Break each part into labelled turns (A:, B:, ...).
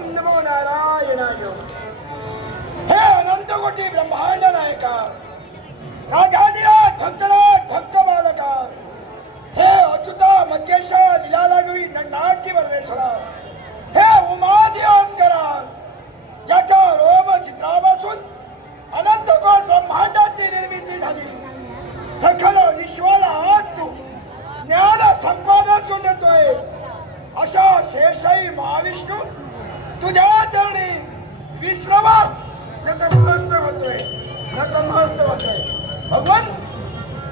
A: ओम नमो नारायणाय हे अनंत कोटी ब्रह्मांड नायका। राजाधिराज भक्तराज भक्त बालका। हे अच्युत मध्येश लीला लागवी नाटकी परमेश्वरा। हे उमादी अंगरा। ज्याच्या रोम चित्रापासून अनंत कोट ब्रह्मांडाची निर्मिती झाली. सखल विश्वाला आज तू ज्ञान संपादन करून अशा शेषाई महाविष्णू तुझ्या चरणी विश्रमात नतमस्त होतोय. नतमस्त होतोय. भगवान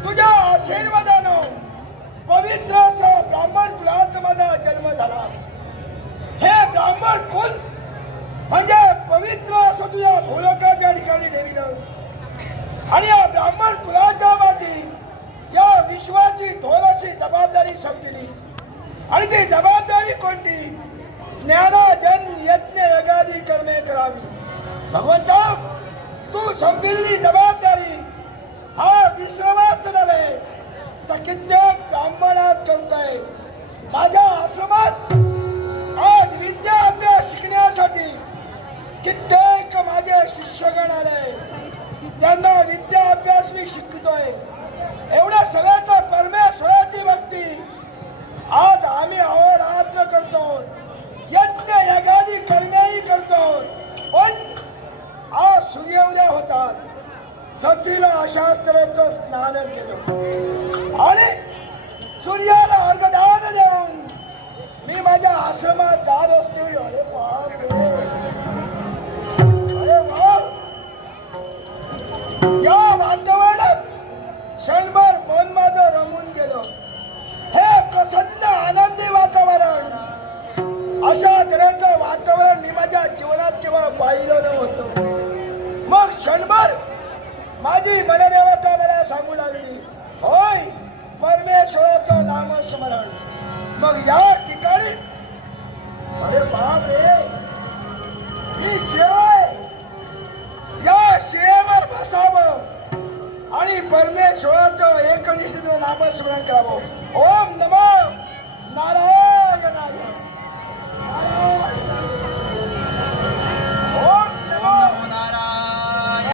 A: तुझ्या आशीर्वादानं पवित्र असा ब्राह्मण कुलात माझा जन्म झाला. हे ब्राह्मण कुल म्हणजे पवित्र असं तुझ्या भोलकाच्या ठिकाणी नेमिलंस आणि या ब्राह्मण कुलाच्या माती या विश्वाची धोराची जबाबदारी संपलीस आणि ती जबाबदारी कोणती? ज्ञानाजन यज्ञ यगादी कर्मे करावी. भगवंता तू संपलेली जबाबदारी. हा विश्रमाच नव्हे तर कित्येक ब्राह्मणात करताय. माझ्या आश्रमात आज विद्या अभ्यास शिकण्यासाठी कित्येक माझे शिष्यगण आले. त्यांना विद्या अभ्यास मी शिकतोय. एवढ्या सगळ्याचा सूर्योदय होतात. सचीला शास्त्राचं स्नान केलं. आणि सूर्याला अर्घदान देऊन मी माझ्या आश्रमात जात असते. अरे बापरे. अरे बाप. या वातावरणात क्षणभर मन माझं रमून गेलं. हे प्रसन्न आनंदी वातावरण. अशा तऱ्हेचं वातावरण मी माझ्या जीवनात केव्हा पाहिलं नव्हतं. क्षणभर माझी बलदेवता मला सांगू लागली होय परमेश्वराचं नामस्मरण. मग या ठिकाणी अरे बाप रे ही शिवाय या शिवेवर बसावं आणि परमेश्वराचं एकनिष्ठ नामस्मरण करावं. होय